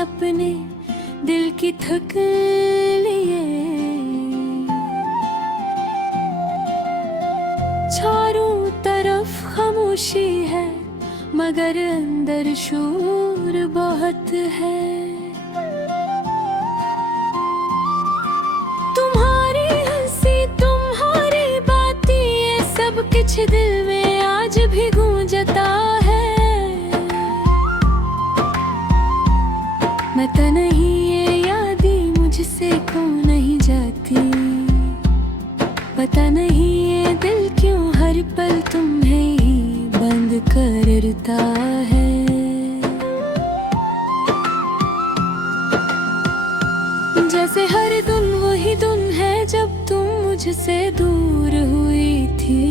अपने दिल की थक लिए। चारों तरफ खामोशी है मगर अंदर शोर बहुत है। तुम्हारी हंसी तुम्हारी बातें ये सब कुछ दिल में आज भी गूंजता है। पता नहीं ये यादें मुझसे क्यों नहीं जाती, पता नहीं ये दिल क्यों हर पल तुम्हें ही बंद करता है। जैसे हर दिन वही दिन है जब तुम मुझसे दूर हुई थी,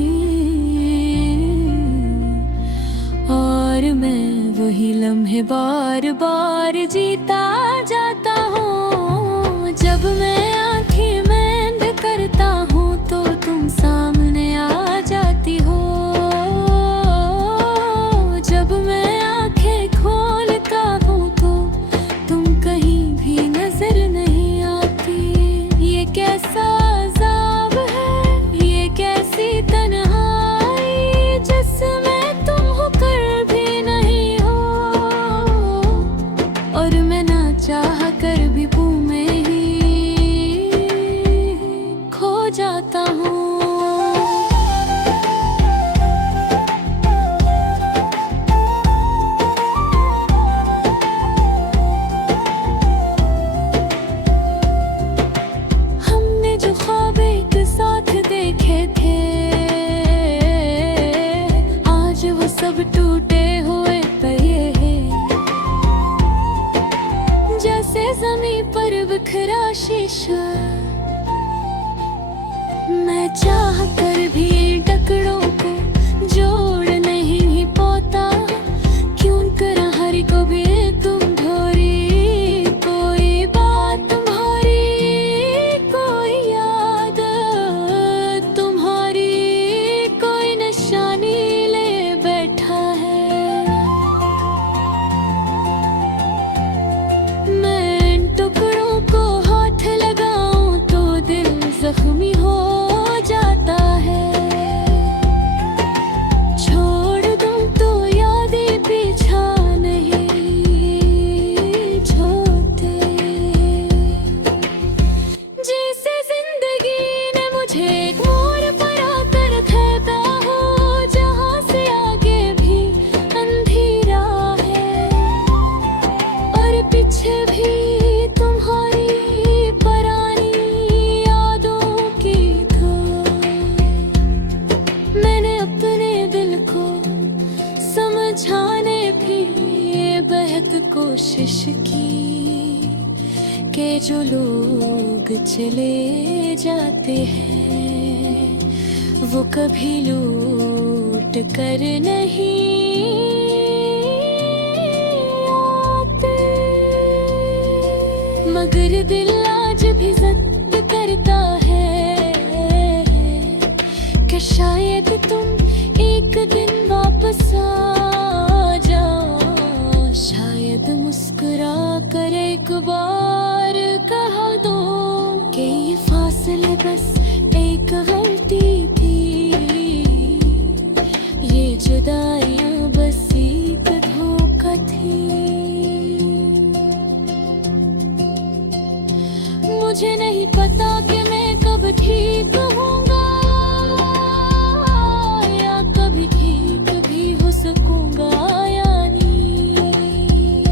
और मैं वही लम्हे बार बार जीता जाता हूँ। जब मैं आंखें बंद करता हूँ तो तुम सामने आ जाती हो, जब मैं आंखें खोलता हूँ तो तुम कहीं भी नजर नहीं आती। ये कैसा अज़ाब है, ये कैसी तन्हाई जिसमें तुम होकर भी नहीं हो, और मैं ना चाह कर भी बू में ही खो जाता हूँ। हमने जो ख्वाब एक साथ देखे थे आज वो सब टूटे हुए पड़े हैं। जैसे ज़मीं पर बिखरा शीशा, मैं चाह कर भी टुकड़ों को जोड़ नहीं पाता। क्यों कर हर को भी तुम धोरी, कोई बात तुम्हारी, कोई याद तुम्हारी, कोई निशानी ले बैठा है। मैं इन टुकड़ों को हाथ लगाऊं तो दिल जख्मी हो जाता है। छोड़ दूं तो यादें पीछा नहीं छोड़ते। जैसे जिंदगी ने मुझे एक मोड़ पर आकर कहता हो, जहां से आगे भी अंधेरा है और पीछे भी तुम्हारी पुरानी यादों की धूल। मैंने अपने दिल को समझाने की बेहद कोशिश की कि जो लोग चले जाते हैं वो कभी लौट कर नहीं आते। मगर दिल आज भी जिद करता है कि शायद तुम एक दिन वापस आ जाओ। शायद मुस्कुरा कर एक बार कहा दो कि ये फासले बस एक गलती थी, ये जुदाइयां बस एक धोखा थी। मुझे नहीं पता कि मैं कब ठीक होऊंगा या कभी ठीक भी हो सकूंगा या नहीं।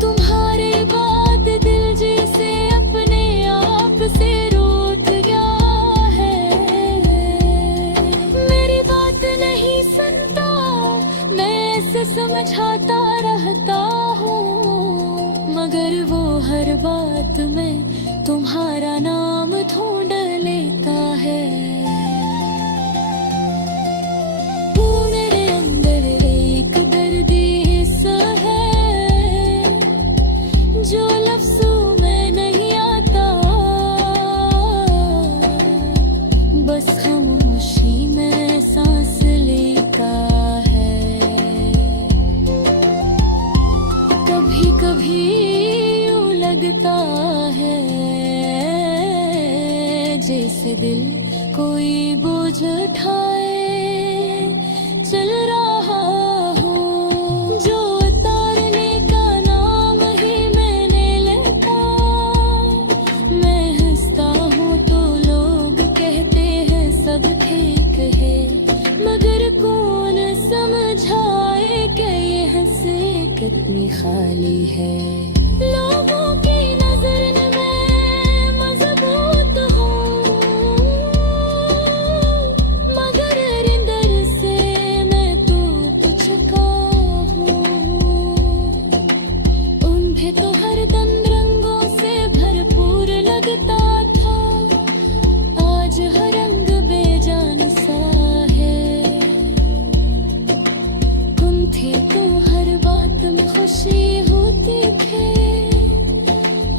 तुम्हारे बाद दिल जैसे अपने आप से रूठ गया है। मेरी बात नहीं सुनता, मैं ऐसे समझाता रहता हूँ, मगर वो हर बात में तुम्हारा नाम ढूंढ लेता है। तू मेरे अंदर एक दर्दी हिस्सा है जो लफ्ज़ों में नहीं आता, बस खामोशी में सांस लेता है। कभी यूं लगता है जैसे दिल कोई बोझ उठाए चल रहा हो, जो उतारने का नाम ही मैंने लेता। मैं हंसता हूँ तो लोग कहते हैं सब ठीक है, मगर कौन समझाए कि ये हंसी कितनी खाली है। लोगों की नजर में मैं मजबूत हूँ, मगर अंदर से मैं तो तुझका हूँ। उन्हें तो हरदम रंगों से भरपूर लगता था, आज हर रंग बेजान सा है। तुम थे तो हर बात में खुशी होती थे,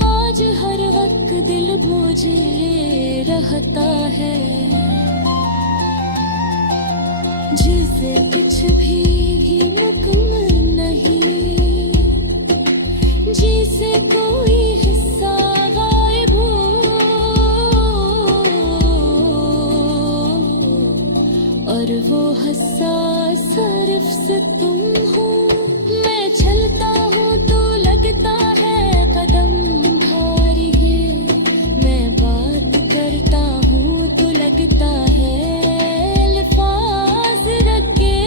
आज हर वक्त दिल बोझे रहता है। जिसे कुछ भी मुकम्मल नहीं, जिसे कोई हिस्सा गायब हो, और वो हिस्सा सिर्फ से तुम हो। मैं चलता हूँ तो लगता है कदम भारी है, मैं बात करता हूँ तो लगता है अल्फाज रखे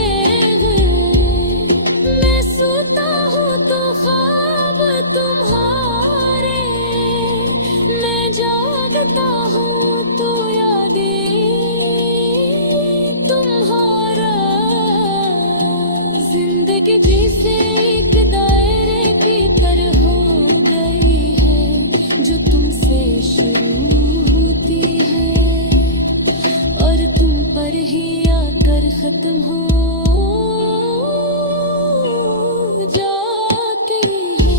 हुए। मैं सोता हूँ तो ख्वाब तुम्हारे, मैं जागता हूँ तो यादें तुम्हारा। जिंदगी भी से एक दायरे की तरह हो गई है, जो तुमसे शुरू होती है और तुम पर ही आकर खत्म हो जाती है।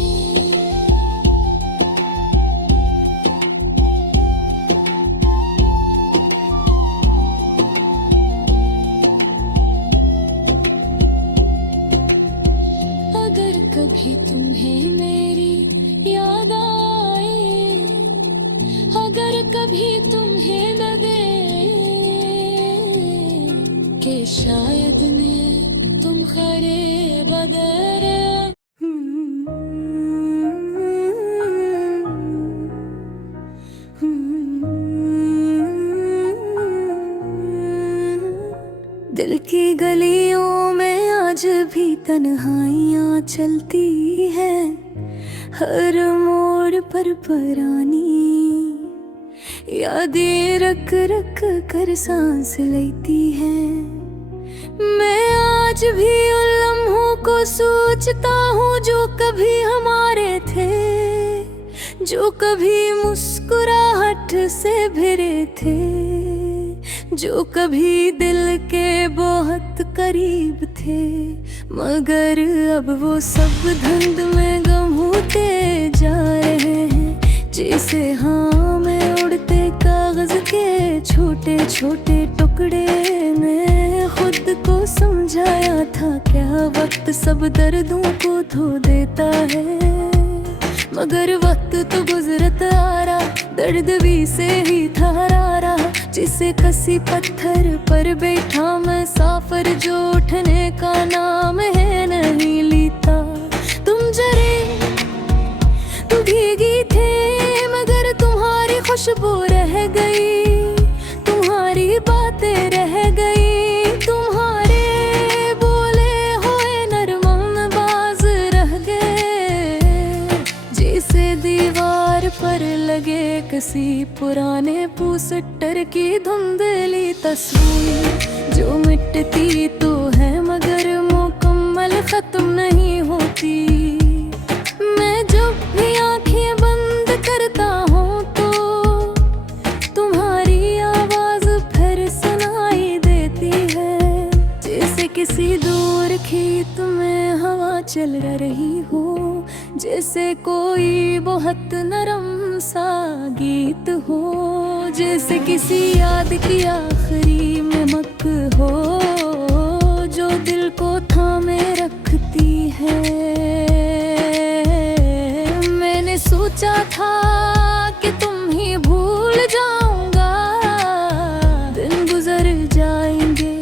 अगर कभी तुम्हें मेरी याद आए, अगर कभी तुम्हें लगे कि शायद मैं तुम खरे बदर। दिल की गलियों में आज भी तन्हाइयाँ चलती हैं, हर मोड़ पर पुरानी यादें रख रख कर सांस लेती हैं। मैं आज भी उन लम्हों को सोचता हूँ जो कभी हमारे थे, जो कभी मुस्कुराहट से भरे थे, जो कभी दिल के बहुत करीब थे। मगर अब वो सब धुंध में गम होते जा रहे हैं, जैसे हाँ में उड़ते कागज के छोटे छोटे टुकड़े। मैं खुद को समझाया था क्या वक्त सब दर्दों को धो देता है, मगर वक्त तो गुजरत आ रहा, दर्द भी से ही था रहा। जिसे कसी पत्थर पर बैठा मैं साफर, जो उठने का नाम है नहीं लेता। तुम जरे तुम भीगी थे, मगर तुम्हारी खुशबू रह गई, तुम्हारी बातें रह गई, तुम्हारे बोले हुए नरम बाज रह गए। जैसे दीवार पर लगे किसी पुराने पोस्टर की धुंधली तस्वीर, जो मिटती तो है मगर मुकम्मल खत्म नहीं होती। मैं जब भी आंखें बंद करता हूँ तो तुम्हारी आवाज फिर सुनाई देती है, जैसे किसी दूर खेत में हवा चल रही हो, जैसे कोई बहुत नरम सा गीत हो, जैसे किसी याद की आखिरी महक हो, जो दिल को थामे रखती है। सोचा था कि तुम ही भूल जाऊंगा। दिन गुजर जाएंगे,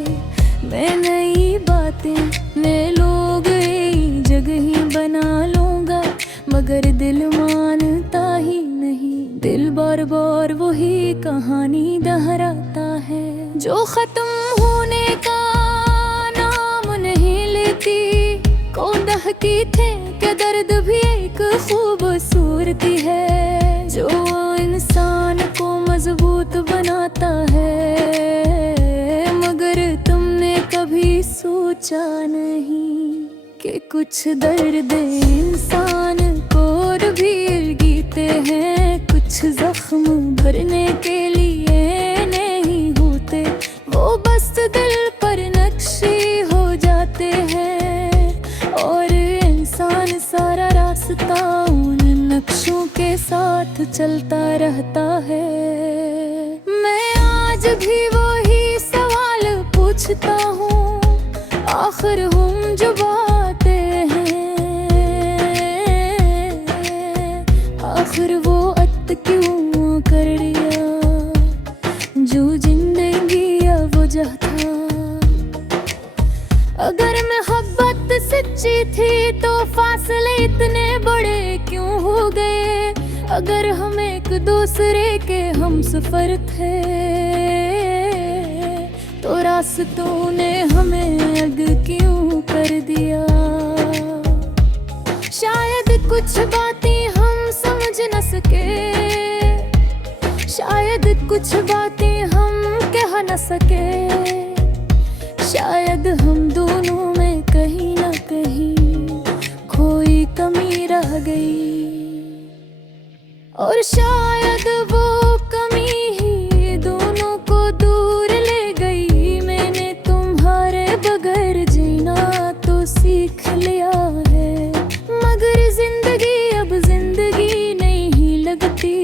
मैं नई बातें नए लोग एक जगह ही बना लूंगा, मगर दिल मानता ही नहीं। दिल बार बार वही कहानी दोहराता है, जो खत्म होने का नाम नहीं लेती। कौन दहती थे कि दर्द भी एक खूबसूरती है, जो इंसान को मजबूत बनाता है। मगर तुमने कभी सोचा नहीं कि कुछ दर्द इंसान को भी गीते हैं, कुछ जख्म भरने के लिए नहीं होते। वो बस दिल पर नक्शे हो जाते हैं, और इंसान सारा रास्ता उन नक्शों के साथ चलता रहता है। मैं आज भी वही सवाल पूछता हूँ, आखिर हम जो बातें हैं, आखिर वो अत क्यों कर दिया जो जिंदगी अब वजह था। अगर मोहब्बत सच्ची थी तो फासले इतने बड़े क्यों हो गए। अगर हम एक दूसरे के हम सफर थे, तो रास्तों ने हमें अलग क्यों कर दिया। शायद कुछ बातें हम समझ न सके, शायद कुछ बातें हम कह न सके। शायद हम दोनों में कहीं ना कहीं कोई कमी रह गई, और शायद वो कमी ही दोनों को दूर ले गई। मैंने तुम्हारे बगैर जीना तो सीख लिया है, मगर जिंदगी अब जिंदगी नहीं लगती।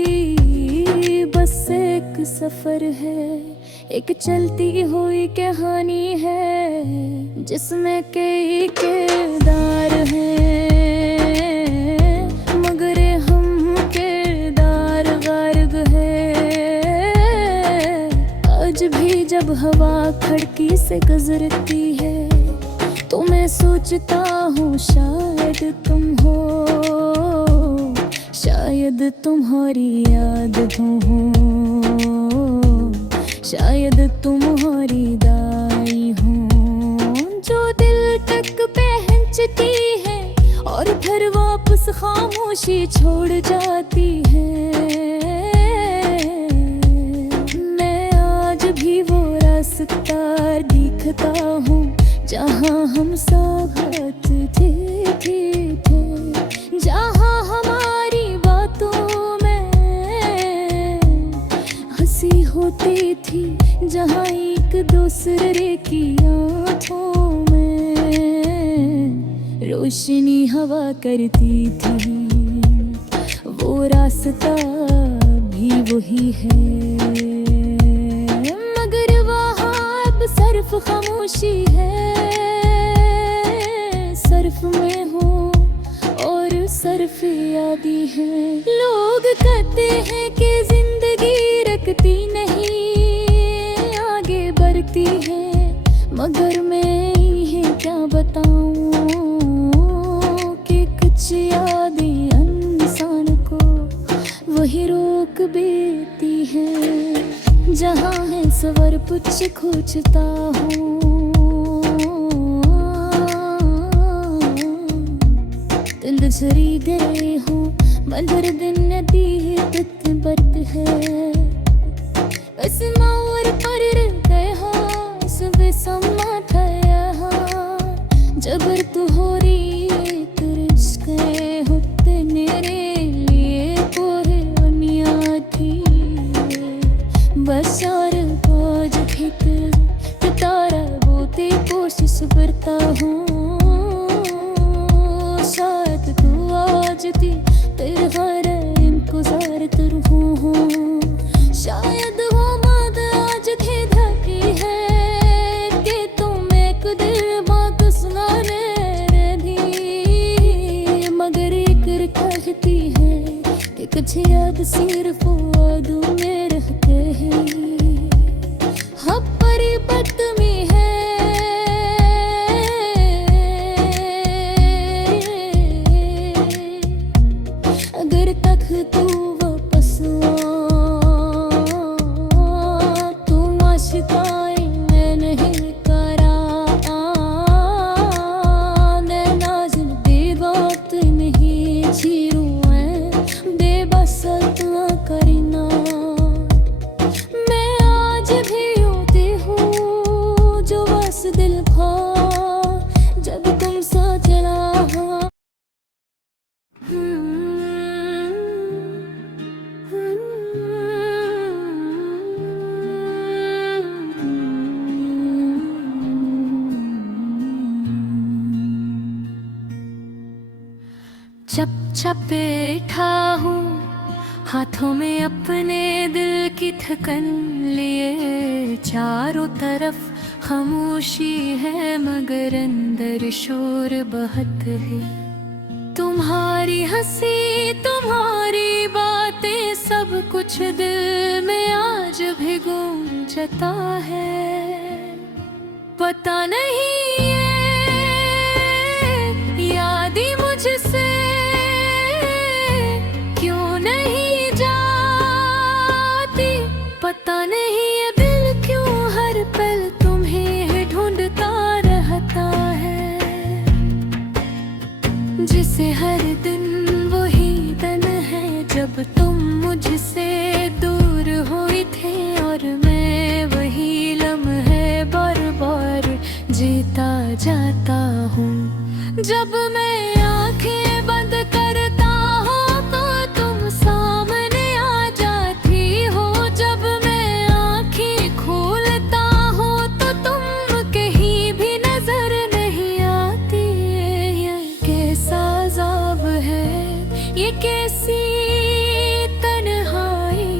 बस एक सफर है, एक चलती हुई कहानी है, जिसमें कई किरदार हैं, मगर हम किरदार गायब है। आज भी जब हवा खिड़की से गुजरती है, तो मैं सोचता हूँ शायद तुम हो, शायद तुम्हारी याद हूँ, शायद तुम्हारी दाई हूँ, जो दिल तक पहुँचती है और फिर वापस खामोशी छोड़ जाती है। मैं आज भी वो रास्ता दिखता हूँ जहाँ हम साथ थे, जहाँ हमारी बातों में हंसी होती थी, जहाँ एक दूसरे की आँखों में रोशनी हवा करती थी। वो रास्ता भी वही है, मगर वहाँ अब सिर्फ खामोशी है। सिर्फ मैं हूँ और सिर्फ यादें हैं। लोग कहते हैं कि जिंदगी रखती नहीं, आगे बढ़ती है, मगर मैं इन्हें क्या बताऊं कि कुछ यादें इंसान को वही रोक देती हैं, जहाँ है सवर कुछ खोजता हूँ। दिल सरी गए हूँ मगर दिन नदी तक बट है, असमार पर गए हाँ सब समा था यहाँ। जबर तू हो रही तुरिश्क होते मेरे लिए पूरे दुनिया थी, बस और बोझ फिक्र तारा बोते कोशिश करता हूँ। शायद तू आज थी तेरे घर इनको ज़ारत रहूँ, शायद वो मद आज थे धकी है कि तुम एक दिल बात सुनाने दी। तुझे याद सिर्फ यादों में रहते हैं। हम परिपत में है अगर तक तू वापस आ तुम आशिकाएं मैं नहीं करा नैना जिंदगी बात नहीं चीरू बेबस इतना करीना मैं आज भी होती हूँ जो बस दिल खा जब तुम सा चला। चुपचाप बैठा हूँ हाथों में अपने दिल की थकन लिए चारों तरफ खामोशी है मगर अंदर शोर बहुत है। तुम्हारी हंसी तुम्हारी बातें सब कुछ दिल में आज भी गूंजता है। पता नहीं ये यादें मुझसे क्यों नहीं जाती। पता नहीं ये दिल क्यों हर पल तुम्हें ढूंढता रहता है। जिसे हर दिन वही दिन है जब तुम मुझसे दूर हुए थे और मैं वही लम्हे बार बार जीता जाता हूँ। जब मैं आंखें बंद करता हूँ तो तुम सामने आ जाती हो। जब मैं आंखें खोलता हूँ तो तुम कहीं भी नजर नहीं आती। ये कैसा अज़ाब है ये कैसी तन्हाई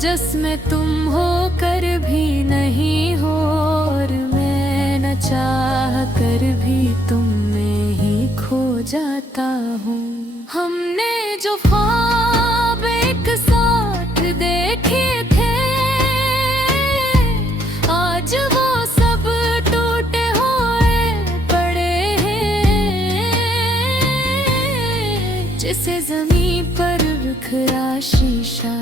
जिसमें तुम होकर भी नहीं हो और मैं न चाह कर भी तुम में ही खो जाता हूँ। हमने जो ख्वाब एक साथ देखे थे आज वो सब टूटे हुए पड़े हैं। जिसे ज़मीन पर बिखरा शीशा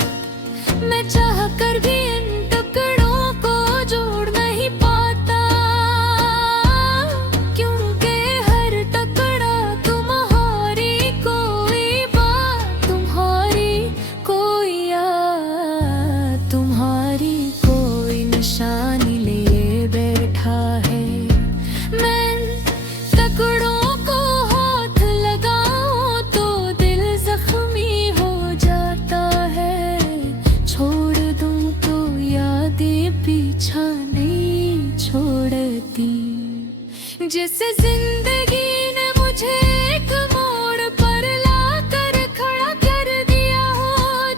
मैं चाह कर भी इन टुकड़ों को जोड़ नहीं पाता क्योंकि हर टुकड़ा तुम्हारी कोई बात तुम्हारी कोई याद तुम्हारी कोई निशानी लिए बैठा है। मैं टुकड़ों को हाथ लगाऊं तो दिल जख्मी हो जाता है। छोड़ दूं तो यादें पीछा नहीं छोड़ती। जिसे जिंदगी ने मुझे एक मोड़ पर लाकर खड़ा कर दिया हो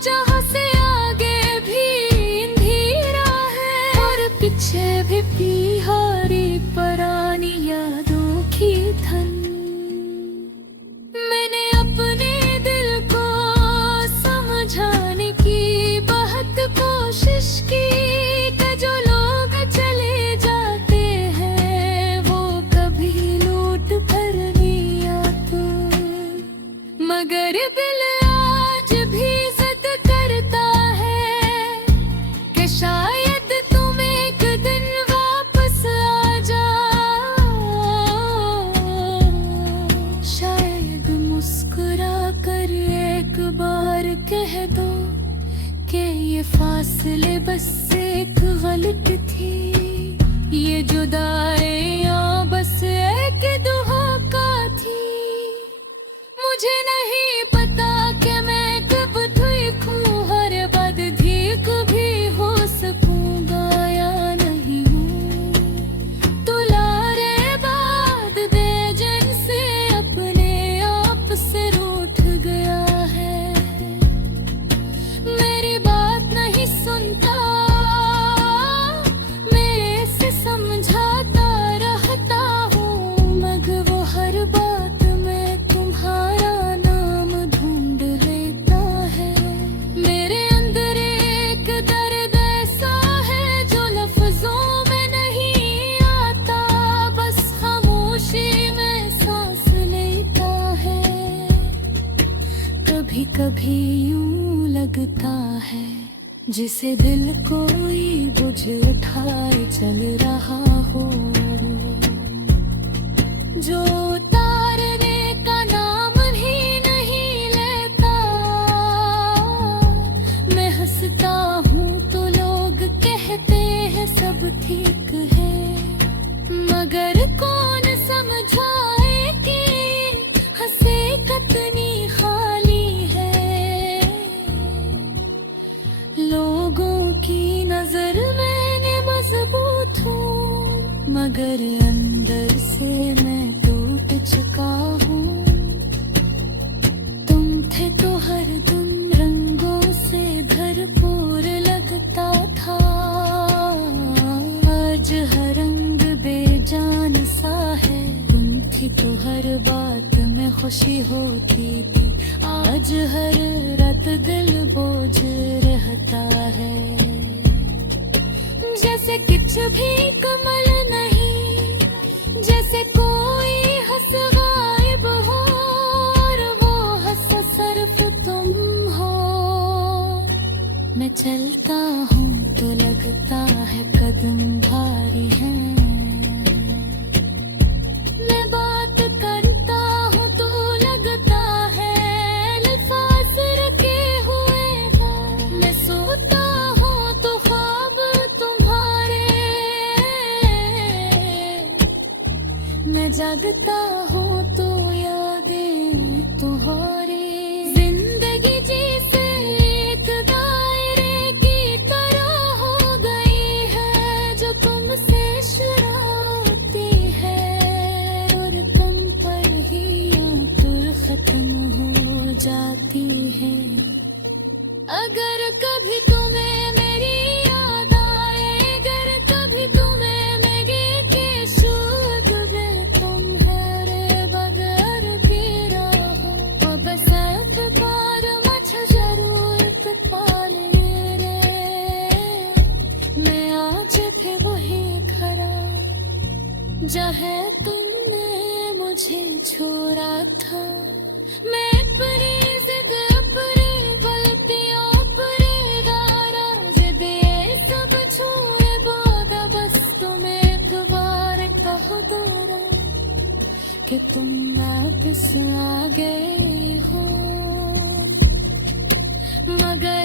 जहाँ से आगे भी अंधेरा है और पीछे भी बिहारी पुरानी यादों की धन। मैंने अपने दिल को समझाने की बहुत कोशिश की कि जो लोग चले जाते हैं वो कभी लौट कर नहीं आते। मगर दिल आज भी जिद करता है कि शायद तुम एक दिन वापस आ जाओ। शायद मुस्कुरा कर एक बार कह दो कि ये फासले बस एक गलत थी। ये जुदाइयाँ बस एक धोखा थी। मुझे नहीं पता कि मैं कब ठीक हूँ हर बाद ठीक भी हो सकूँगा या नहीं हूँ। तुलारे बाद बेचैन से अपने आप से रूठ गया है। मेरी बात नहीं सुनता मेरे से समझाता रहता हूँ मगर वो हर बार कभी यूं लगता है जिसे दिल कोई बुझ उठाए चल रहा हो, जो उतारने का नाम ही नहीं लेता। मैं हंसता हूँ तो लोग कहते हैं सब ठीक है, मगर कौन समझाए कि हंसे कितनी खाली है। लोगों की नजर मैंने मजबूत हूँ, मगर अंदर से मैं टूट चुका हूँ। तुम थे तो हर दिन रंगों से भरपूर लगता था, आज हर रंग बेजान सा है। तुम थी तो हर बात में खुशी होती थी, आज हर रात दिल बोझ रहता है। जैसे कुछ भी कमल नहीं, जैसे कोई हंस गायब हो, और वो हंस सिर्फ तुम हो। मैं चलता हूँ तो लगता है कदम भारी है, मैं बात करता हूँ तो लगता है अल्फाज रखे हुए हैं। मैं सोता हूँ तो ख्वाब तुम्हारे, मैं जागता हूँ तो यादें तुम्हारी। जिंदगी जैसे एक दायरे की तरह हो गई है, जो तुमसे शरारती है और तुम पर ही यूं तुर खत्म हो जाती है। अगर कभी तुम्हें मेरी याद आए, अगर कभी तुम्हें मेरे के शुद्ध में तुम है रे बगैर गिरा हो, अब सत बार मुझ जरूरत पाले रे। मैं आज भी वही खड़ा जहाँ तुमने मुझे छोड़ा था। मैं अपनी जिद अपनी गलतियों अपने दारा जिद ये सब छूए बोगा, बस तुम एक बार कह दो कि तुम वापस आ गए हो। मगर